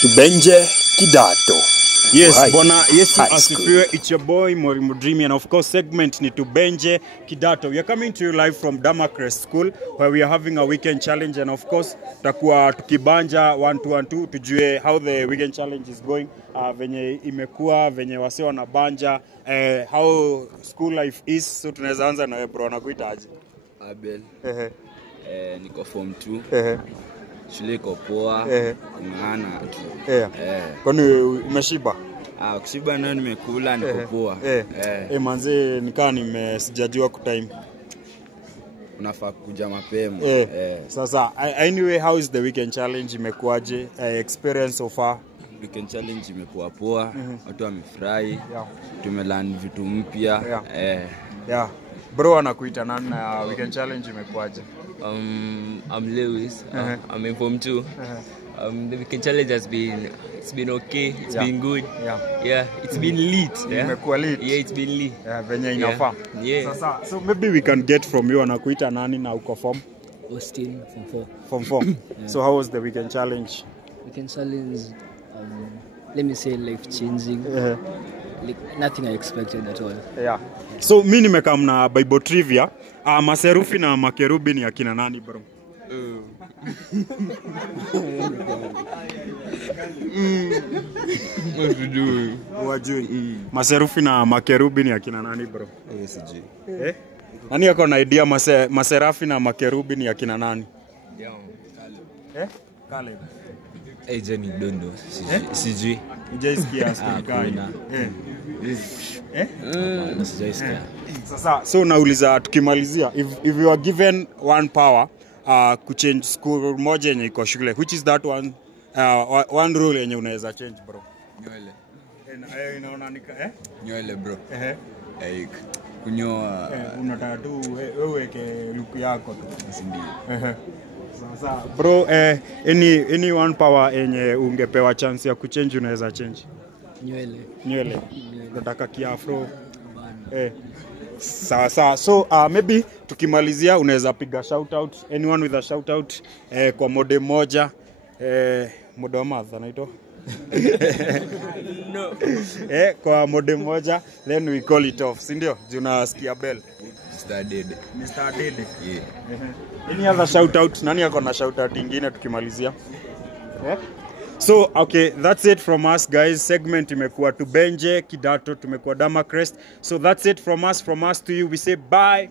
Tubenje Kidato. Yes, Right. Bona, yes, High asifiwe. It's your boy Mwalimu Dreamy, and of course segment ni Tubenje Kidato. We are coming to you live from Damarcrest School where we are having a weekend challenge, and of course takuwa tukibanja 1-2-1-2 tujue how the weekend challenge is going, venye imekuwa, venye wase wanabanja, how school life is. So tunaweza anza na wewe bro, nakuita aje? Abel. Niko form 2. Shule iko poa. Maana tu. Kwani umeshiba? Kushiba nao nimekula niko poa. Manze nikaa nimesijajua kutime. Unafaa kuja mapema. Sasa anyway, how is the weekend challenge, imekuaje? Experience so far? Weekend challenge imekuwa poa. Watu wamefurahi. Tumelearn vitu mpya. Bro, anakuita nani na weekend challenge imekuaje? I'm Lewis. I'm in form 2. The weekend challenge has been okay. It's been good. It's been lit. Imekuwa lit. It's been lit. Venye inafaa. Sasa so maybe we can get from you, anakuita nani na uko form? Austin, Form 4. So how was the weekend challenge? Weekend challenge, let me say life-changing. Like nothing I expected at all. So mimi nimekam na Bible trivia. Maserufi na makerubi ni akina nani bro? Wajui. Maserufi na makerubi ni akina nani bro? Sijui. Nani yako na idea maserafi na makerubi ni akina nani? Caleb. Jenny Dondo. Sijui. Ujaisikia sikai. Sijaisikia. Sasa so nauliza tukimalizia, if you are given one power kuchange school moja yenye iko shule, which is that one rule yenye unaweza change bro? Nywele. Inaona nika Nywele bro. Kunyoa. Unataka tu wewe weke look yako tu. Ndio. Sasa bro, any one power yenye ungepewa chance ya kuchange unaweza change? Nywele. Unataka kiafro? Sawa. So maybe tukimalizia unaweza piga shout out, anyone with a shout out kwa mode moja, mode wa math anaitwa no. Kwa mode moja, then we call it off, si ndio? Junasikia bell. Mr. Dede. Any other shout out? Nani yako na shout out ingine tukimalizia? So okay, that's it from us guys. Segment imekuwa Tubenje Kidato, tumekuwa Damarcrest. So that's it from us to you. We say bye.